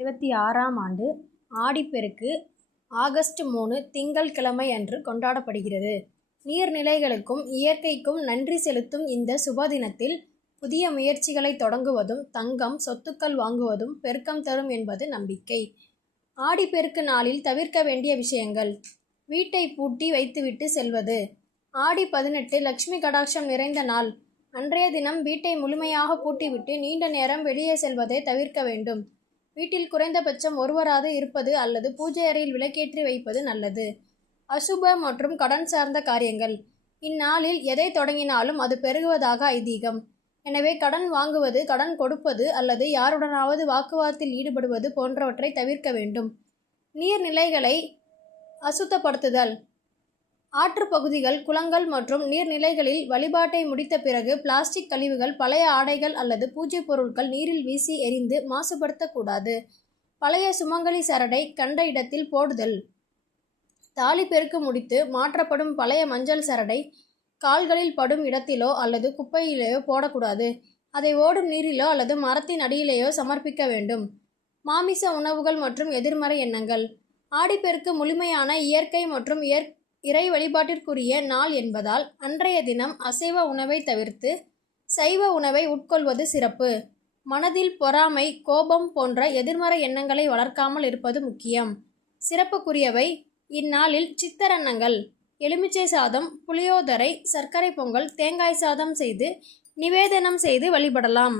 2026ஆம் ஆண்டு ஆடிப்பெருக்கு ஆகஸ்ட் 3 திங்கள்கிழமை அன்று கொண்டாடப்படுகிறது. நீர்நிலைகளுக்கும் இயற்கைக்கும் நன்றி செலுத்தும் இந்த சுப தினத்தில் புதிய முயற்சிகளை தொடங்குவதும் தங்கம் சொத்துக்கள் வாங்குவதும் பெருக்கம் தரும் என்பது நம்பிக்கை. ஆடிப்பெருக்கு நாளில் தவிர்க்க வேண்டிய விஷயங்கள்: வீட்டை பூட்டி வைத்துவிட்டு செல்வது. ஆடி 18 லட்சுமி கடாட்சம் நிறைந்த நாள். அன்றைய தினம் வீட்டை முழுமையாக பூட்டிவிட்டு நீண்ட நேரம் வெளியே செல்வதை தவிர்க்க வேண்டும். வீட்டில் குறைந்தபட்சம் ஒருவராது இருப்பது அல்லது பூஜை அறையில் விளக்கேற்றி வைப்பது நல்லது. அசுப மற்றும் கடன் சார்ந்த காரியங்கள்: இந்நாளில் எதை தொடங்கினாலும் அது பெருகுவதாக ஐதீகம். எனவே கடன் வாங்குவது, கடன் கொடுப்பது அல்லது யாருடனாவது வாக்குவாதத்தில் ஈடுபடுவது போன்றவற்றை தவிர்க்க வேண்டும். நீர்நிலைகளை அசுத்தப்படுத்துதல்: ஆற்றுப்பகுதிகள், குளங்கள் மற்றும் நீர்நிலைகளில் வழிபாட்டை முடித்த பிறகு பிளாஸ்டிக் கழிவுகள், பழைய ஆடைகள் அல்லது பூஜை பொருட்கள் நீரில் வீசி எறிந்து மாசுபடுத்தக்கூடாது. பழைய சுமங்கலி சரடை கண்ட இடத்தில் போடுதல். தாலிப்பெருக்கு முடித்து மாற்றப்படும் பழைய மஞ்சள் சரடை கால்களில் படும் இடத்திலோ அல்லது குப்பையிலேயோ போடக்கூடாது. அதை ஓடும் நீரிலோ அல்லது மரத்தின் அடியிலேயோ சமர்ப்பிக்க வேண்டும். மாமிச உணவுகள் மற்றும் எதிர்மறை எண்ணங்கள்: ஆடிப்பெருக்கு முழுமையான இயற்கை மற்றும் இறை வழிபாட்டிற்குரிய நாள் என்பதால் அன்றைய தினம் அசைவ உணவை தவிர்த்து சைவ உணவை உட்கொள்வது சிறப்பு. மனதில் பொறாமை, கோபம் போன்ற எதிர்மறை எண்ணங்களை வளர்க்காமல் இருப்பது முக்கியம். சிறப்புக்குரியவை: இந்நாளில் சித்தரன்னங்கள், எலுமிச்சை சாதம், புளியோதரை, சர்க்கரை பொங்கல், தேங்காய் சாதம் செய்து நிவேதனம் செய்து வழிபடலாம்.